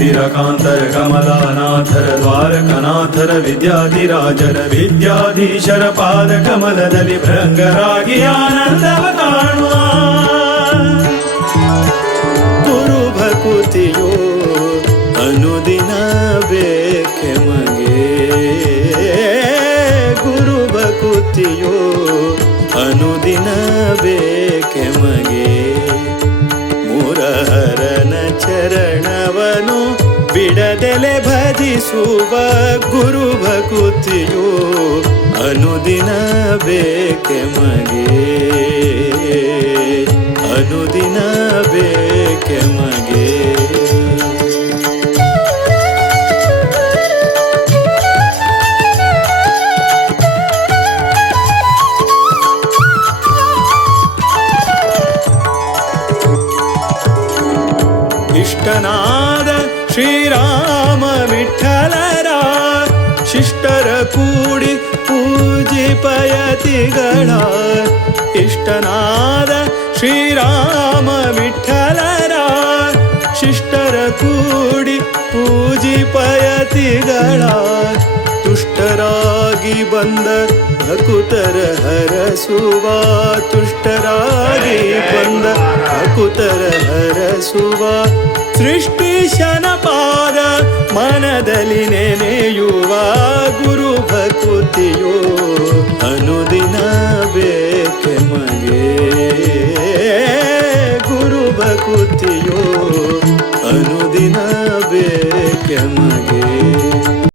ಇಂದಿರಕಾಂತರ ಕಮಲಾನಾಥರ ದ್ವಾರಕನಾಥರ ವಿದ್ಯಾಧಿರಾಜರ ವಿದ್ಯಾಧೀಶರ ಪಾದ ಕಮಲದಲ್ಲಿ ಭೃಂಗರಾಗಿ ಆನಂದವ ಕಾಣುವ ಗುರು ಭಕುತಿಯೋ ಅನುದಿನ ಬೇಕೆ ಮಗೆ ಗುರು ಭಕುತಿಯೋ ಅನುದಿನ ಬೇಕೆ ಮಗೆ ಮುರಹರನ ಚರಣವನು ಬಿಡದೆಲೆ ಭಜಿಸುವ ಗುರು ಭಕುತಿಯೋ ಅನುದಿನ ಬೇಕೆ ಮಗೆ ಅನುದಿನ ಬೇಕೆ ಮಗೆ ಇಷ್ಟನಾದ ಶ್ರೀರಾಮ ವಿಠಲರ ಶಿಷ್ಟರ ಕೂಡಿ ಪೂಜಿಪಯತಿಗಳ ಇಷ್ಟನಾದ ಶ್ರೀರಾಮ ವಿಠಲರ ಶಿಷ್ಟರ ಕೂಡಿ ಪೂಜಿಪಯತಿಗಳ ತುಷ್ಟರಾಗಿ ಬಂದ ಭಕುತರ ಹರಸುವ ತುಷ್ಟರಾಗಿ ಬಂದ ಭಕುತರ ಹರಸುವ ಸೃಷ್ಟಿಶನ ಪಾದ ಮನದಲ್ಲಿ ನೆನೆಯುವ ಗುರು ಭಕುತಿಯೋ ಅನುದಿನ ಬೇಕೆ ಮಗೆ ಗುರು ಭಕುತಿಯೋ ಅನುದಿನ ಬೇಕೆ ಮಗೆ